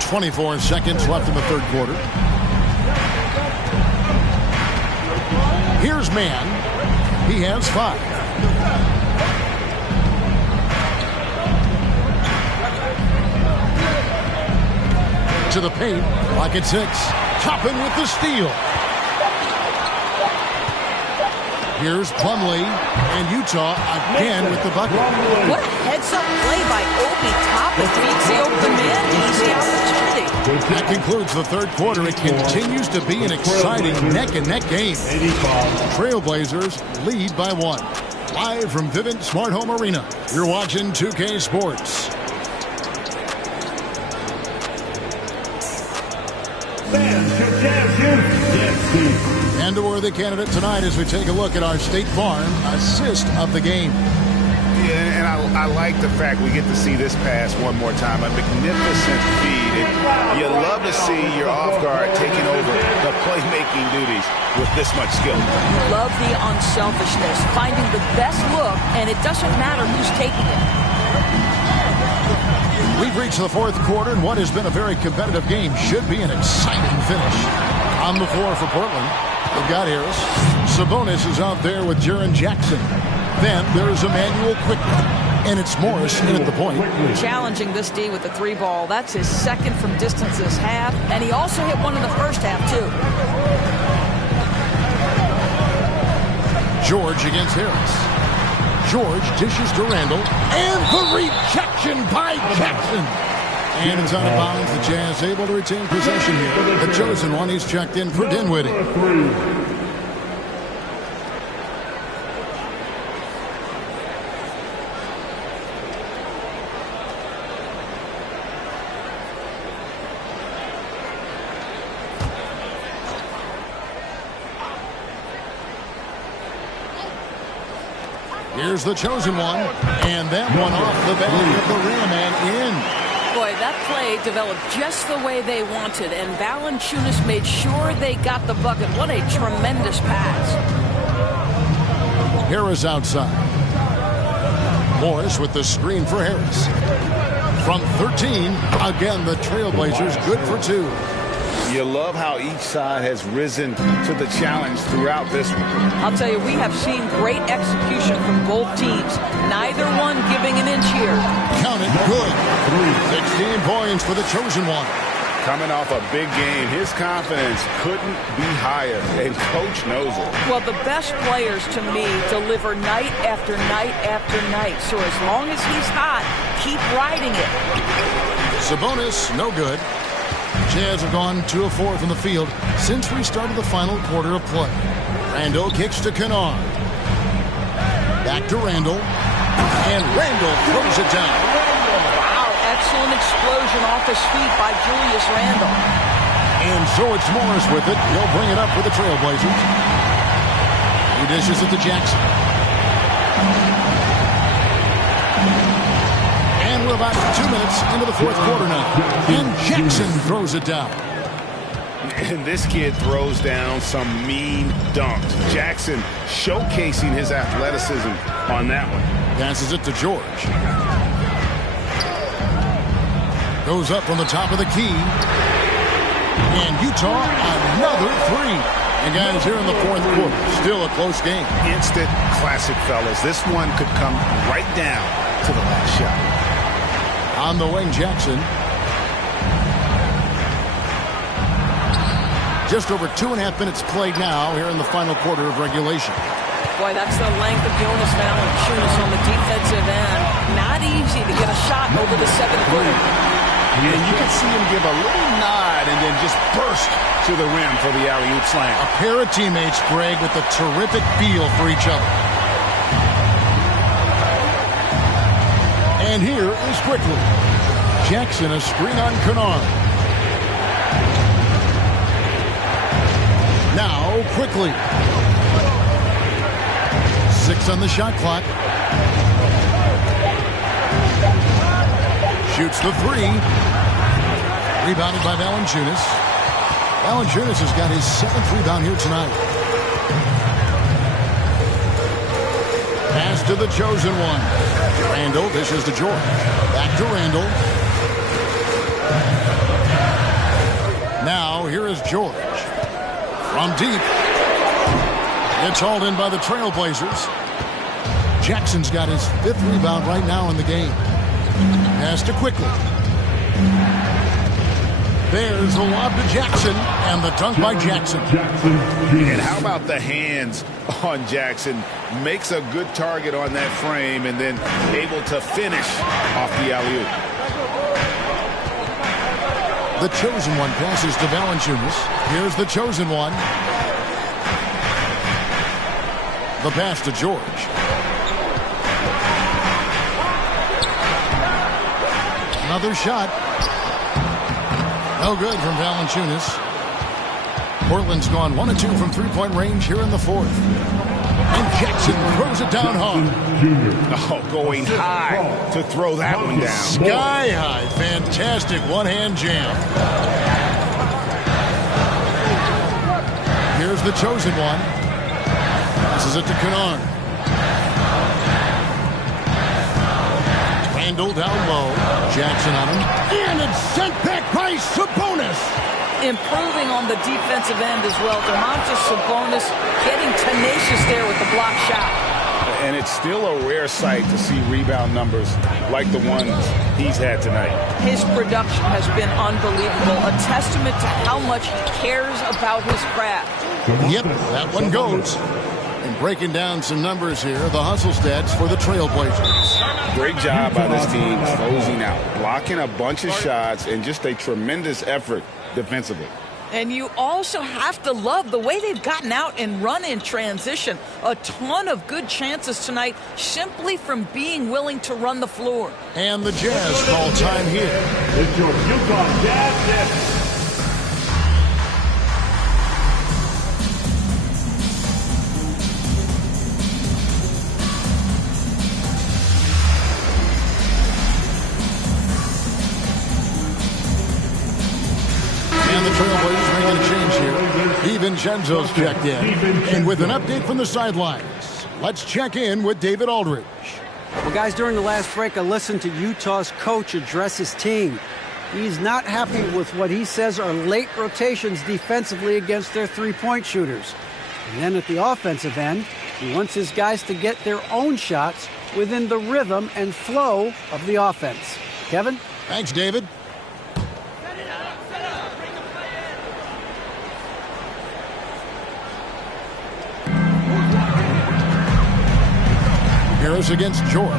24 seconds left in the third quarter. Here's Mann. He has 5. To the paint, pocket 6. Toppin with the steal. Here's Plumlee, and Utah again with the bucket. What a heads-up play by Obi Toppin. Beats the open man. Easy opportunity. That concludes the third quarter. It continues to be an exciting neck-and-neck game. Trailblazers lead by 1. Live from Vivint Smart Home Arena, you're watching 2K Sports. And a worthy candidate tonight as we take a look at our State Farm assist of the game. Yeah, and I like the fact we get to see this pass one more time. A magnificent feed. And you love to see your off guard taking over the playmaking duties with this much skill. Love the unselfishness, finding the best look, and it doesn't matter who's taking it. We've reached the fourth quarter, and what has been a very competitive game should be an exciting finish. On the floor for Portland, they've got Harris. Sabonis is out there with Jaren Jackson. Then there's Emmanuel Quickly, and it's Morris in at the point. Challenging this D with the 3 ball. That's his second from distance this half, and he also hit one in the first half, too. George against Harris. George dishes to Randall, and the rejection by Jackson. And it's out of bounds. The Jazz able to retain possession here. The chosen one, he's checked in for Dinwiddie. Here's the chosen one, and that one off the back of the rim and in. Boy, that play developed just the way they wanted, and Valanciunas made sure they got the bucket. What a tremendous pass. Harris outside. Morris with the screen for Harris. From 13, again, the Trailblazers good for 2. You love how each side has risen to the challenge throughout this one. I'll tell you, we have seen great execution from both teams. Neither one giving an inch here. Count it, good. 16 points for the chosen one. Coming off a big game, his confidence couldn't be higher, and Coach knows it. Well, the best players, to me, deliver night after night after night. So as long as he's hot, keep riding it. Sabonis, no good. Jazz have gone 2 of 4 from the field since we started the final quarter of play. Randall kicks to Kennard. Back to Randall. And Randall throws it down. Wow, excellent explosion off his feet by Julius Randall. And so it's Morris with it. He'll bring it up for the Trailblazers. He dishes it to Jackson. And we're about 2 minutes into the fourth quarter now. And Jackson throws it down. And this kid throws down some mean dunks. Jackson showcasing his athleticism on that one. Passes it to George. Goes up from the top of the key. And Utah, another three. And guys, here in the fourth quarter, still a close game. Instant classic, fellas. This one could come right down to the last shot. On the wing, Jackson. Just over 2.5 minutes played now here in the final quarter of regulation. Boy, that's the length of Jonas Valanciunas on the defensive end. Not easy to get a shot over the 7-footer. And you can see him give a little nod and then just burst to the rim for the alley-oop slam. A pair of teammates, Greg, with a terrific feel for each other. And here is Quickly. Jackson, a screen on Kennard. Now, Quickly. 6 on the shot clock. Shoots the 3. Rebounded by Valanciunas. Valanciunas has got his 7th rebound here tonight. Pass to the chosen one. Randall dishes to George. Back to Randall. Now, here is George. From deep. It's hauled in by the Trailblazers. Jackson's got his 5th rebound right now in the game. Pass to Quickly. There's the lob to Jackson, and the dunk by Jackson. And how about the hands on Jackson? Makes a good target on that frame and then able to finish off the alley-oop. The chosen one passes to Valanciunas. Here's the chosen one. The pass to George. Another shot. No good from Valanciunas. Portland's gone 1 of 2 from three-point range here in the fourth. And Jackson throws it down hard. Oh, going high to throw that one down. Sky high. Fantastic one-hand jam. Here's the chosen one. Passes it to Kennard. Randall down low. Jackson on him. And it's sent back by Sabonis. Improving on the defensive end as well. Domantas Sabonis getting tenacious there with the block shot. And it's still a rare sight to see rebound numbers like the ones he's had tonight. His production has been unbelievable. A testament to how much he cares about his craft. Yep, that one goes. And breaking down some numbers here, the hustle stats for the Trailblazers. Great job by this team closing out, blocking a bunch of shots, and just a tremendous effort defensively. And you also have to love the way they've gotten out and run in transition. A ton of good chances tonight simply from being willing to run the floor. And the Jazz call time here. It's your Utah Jazz. And the Trailblazers making a change here. DiVincenzo's checked in. And with an update from the sidelines, let's check in with David Aldridge. Well, guys, during the last break, I listened to Utah's coach address his team. He's not happy with what he says are late rotations defensively against their three-point shooters. And then at the offensive end, he wants his guys to get their own shots within the rhythm and flow of the offense. Kevin? Thanks, David. Harris against George.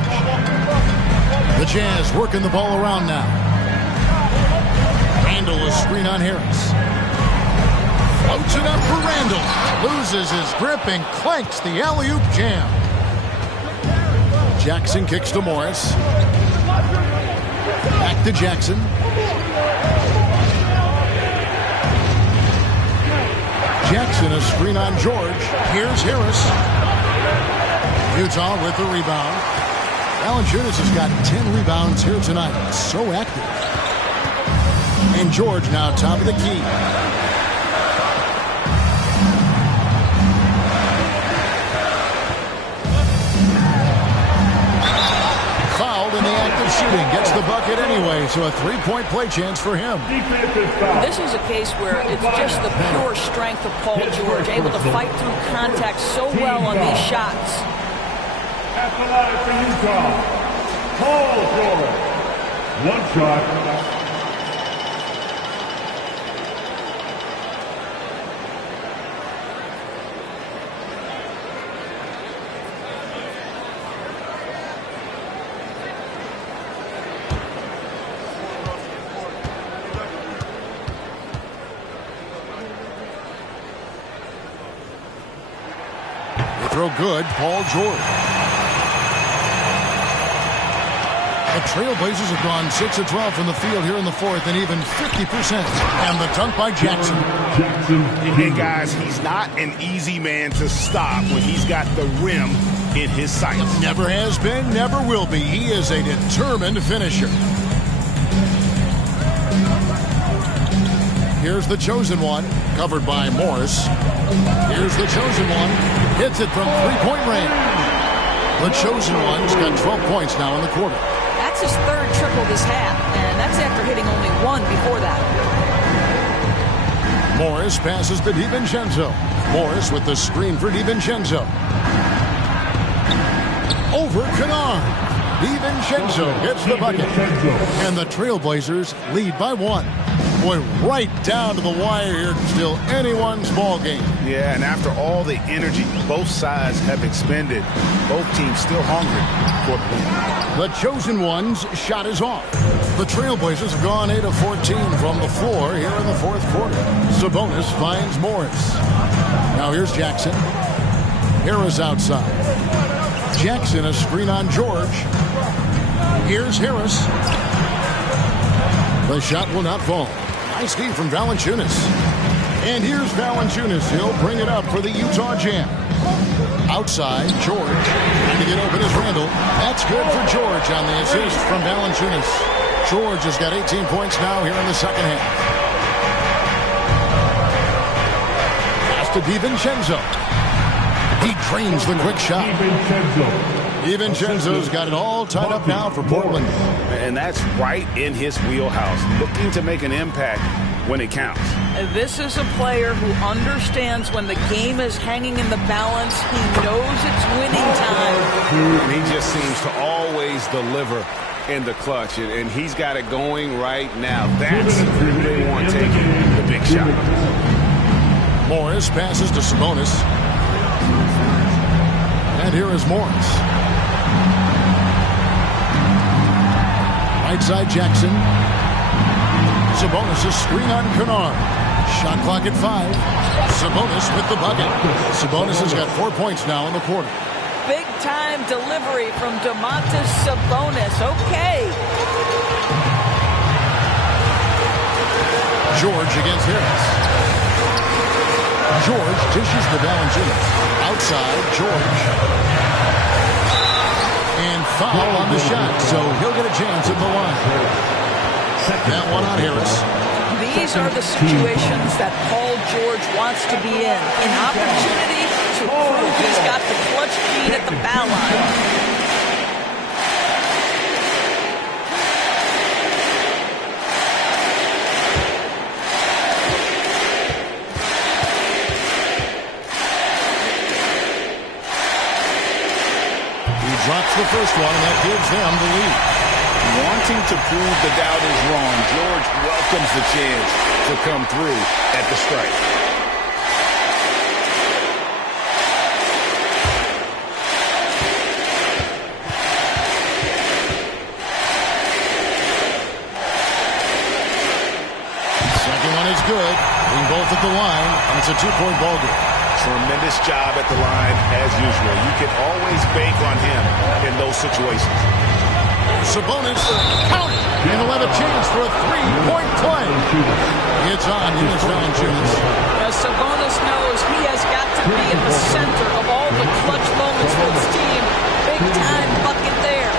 The Jazz working the ball around now. Randall is screen on Harris. Floats it up for Randall. Loses his grip and clanks the alley-oop jam. Jackson kicks to Morris. Back to Jackson. Jackson a screen on George. Here's Harris. Utah with the rebound. Valanciunas has got 10 rebounds here tonight. So active. And George now top of the key. Fouled in the act effective shooting. Gets the bucket anyway, so a three-point play chance for him. This is a case where it's just the pure strength of Paul George, able to fight through contact so well on these shots. At the line for Utah, Paul George. One shot. Throw good, Paul George. The Trailblazers have gone 6 of 12 from the field here in the fourth, and even 50%. And the dunk by Jackson. Hey, guys, he's not an easy man to stop when he's got the rim in his sights. Never has been, never will be. He is a determined finisher. Here's the chosen one, covered by Morris. Here's the chosen one. Hits it from three-point range. The chosen one's got 12 points now in the quarter. That's his third triple this half, and that's after hitting only one before that. Morris passes to DiVincenzo. Morris with the screen for DiVincenzo. Over Kennard. DiVincenzo hits the bucket. And the Trailblazers lead by 1. Boy, right down to the wire here. Still anyone's ball game. Yeah, and after all the energy both sides have expended, both teams still hungry for the win. The chosen one's shot is off. The Trailblazers have gone 8 of 14 from the floor here in the fourth quarter. Sabonis finds Morris. Now here's Jackson. Harris outside. Jackson a screen on George. Here's Harris. The shot will not fall. Nice feed from Valanciunas. And here's Valanciunas. He'll bring it up for the Utah Jam. Outside, George. Trying to get open is Randall. That's good for George on the assist from Valanciunas. George has got 18 points now here in the second half. Pass to DiVincenzo. He drains the quick shot. DiVincenzo's got it all tied up now for Portland. And that's right in his wheelhouse, looking to make an impact when it counts. This is a player who understands when the game is hanging in the balance. He knows it's winning time. And he just seems to always deliver in the clutch. And he's got it going right now. That's who they want taking the big shot. Morris passes to Sabonis. And here is Morris. Right side Jackson. Sabonis' screen on Kennard. Shot clock at 5. Sabonis with the bucket. Sabonis has got 4 points now in the quarter. Big time delivery from Domantas Sabonis. Okay. George against Harris. George dishes to Valanciunas. Outside, George. And foul on the shot, so he'll get a chance at the line. That one on Harris. These are the situations that Paul George wants to be in. An opportunity to prove he's got the clutch gene at the foul line. Drops the first one, and that gives them the lead. Wanting to prove the doubt is wrong, George welcomes the chance to come through at the strike. Second one is good. Being both at the line, and it's a 2-point ball game. Tremendous job at the line, as usual. You can always bank on him in those situations. Sabonis, count it, and he'll have a chance for a 3-point play. It's on. Here's Valanciunas. Sabonis knows he has got to be at the center of all the clutch moments for his team. Big time bucket there.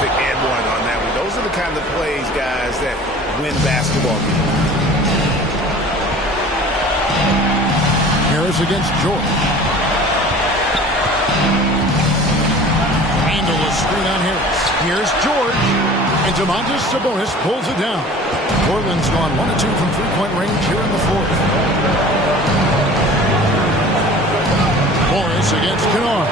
And one on that one. Those are the kind of plays, guys that win basketball games. Harris against George. Handle a screen on Harris. Here's George. And Domantas Sabonis pulls it down. Portland's gone 1 of 2 from three-point range here in the fourth. Morris against Kennard.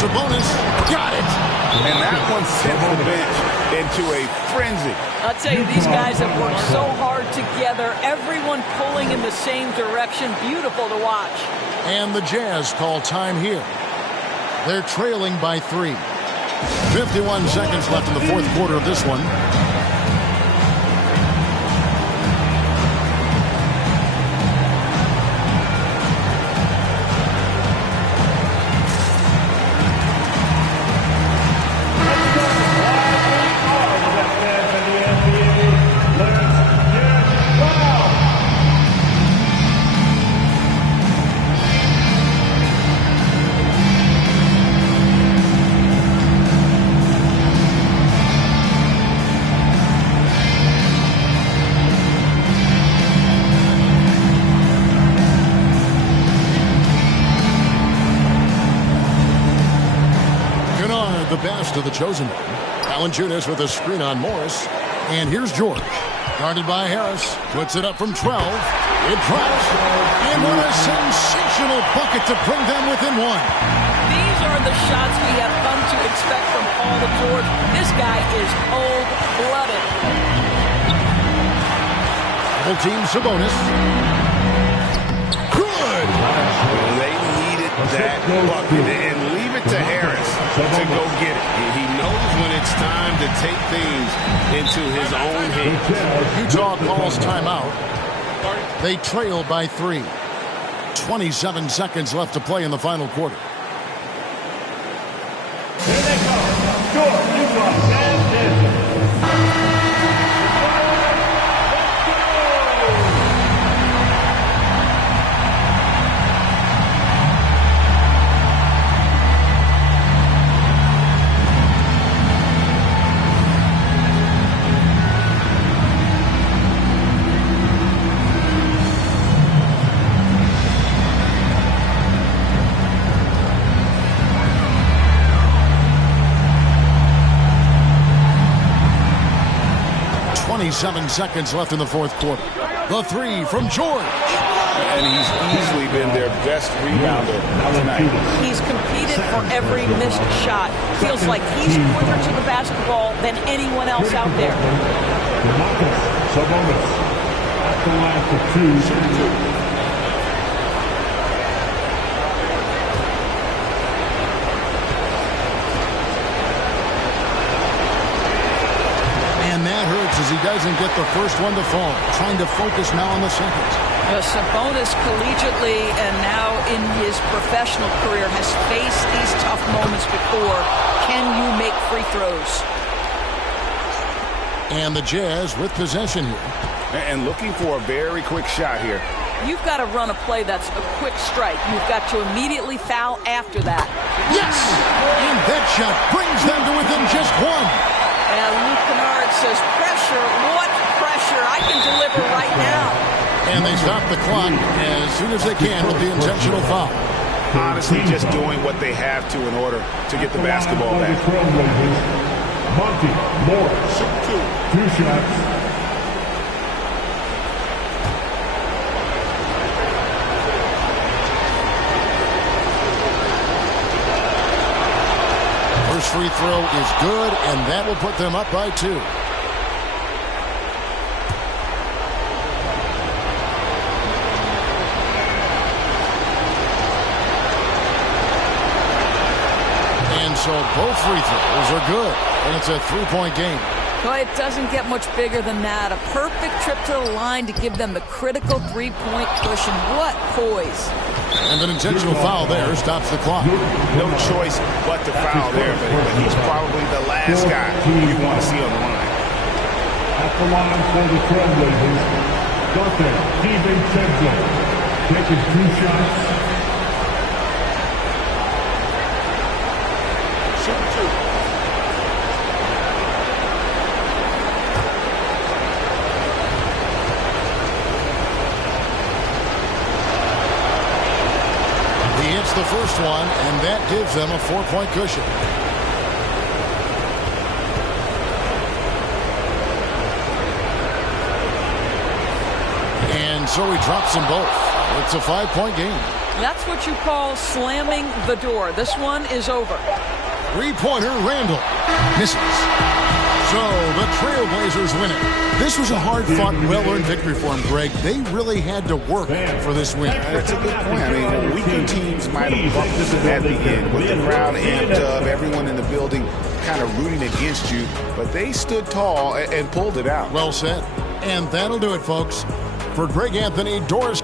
Sabonis got it. And that one sent the bench into a frenzy. I'll tell you, these guys have worked so hard together. Everyone pulling in the same direction. Beautiful to watch. And the Jazz call time here. They're trailing by 3. 51 seconds left in the fourth quarter of this one. The best of the chosen one. Valanciunas with a screen on Morris. And here's George. Guarded by Harris. Puts it up from 12. It drops. And what a sensational bucket to bring them within 1. These are the shots we have come to expect from Paul George. This guy is cold-blooded. Double team Sabonis. Good! They needed that bucket. And leave it to Harris to go get it. He knows when it's time to take things into his own hands. Utah calls timeout. They trail by 3. 27 seconds left to play in the final quarter. Here they come. Utah, Jazz. Seven seconds left in the fourth quarter. The 3 from George. And he's easily been their best rebounder tonight. He's competed for every missed shot. Feels like he's quicker to the basketball than anyone else out there. Domantas Sabonis at the line for 2. As he doesn't get the first one to fall. Trying to focus now on the second. Sabonis collegiately and now in his professional career has faced these tough moments before. Can you make free throws? And the Jazz with possession here. And looking for a very quick shot here. You've got to run a play that's a quick strike. You've got to immediately foul after that. Yes! And that shot brings them to within just 1. And Luke Kennard says, pressure, what pressure? I can deliver right now. And they stop the clock as soon as they can with the intentional foul. Honestly, just doing what they have to in order to get the basketball back. Monty Morris, 2 shots. Free throw is good, and that will put them up by 2. And so both free throws are good, and it's a 3-point game. Well, it doesn't get much bigger than that. A perfect trip to the line to give them the critical 3-point push, and what poise. And an intentional foul there stops the clock. No choice but to foul there, but he's probably the last guy you want to see on the line. At the line for the Trailblazers, Dante DiVincenzo taking 2 shots. That's the first one, and that gives them a 4-point cushion. And so he drops them both. It's a 5-point game. That's what you call slamming the door. This one is over. Three-pointer, Randall. Misses. So the Trailblazers win it. This was a hard-fought, well-earned victory for them, Greg. They really had to work for this win. That's a good point. I mean, weaker teams might have buckled at the end with the crowd amped up, everyone in the building kind of rooting against you, but they stood tall and pulled it out. Well said. And that'll do it, folks. For Greg Anthony, Doris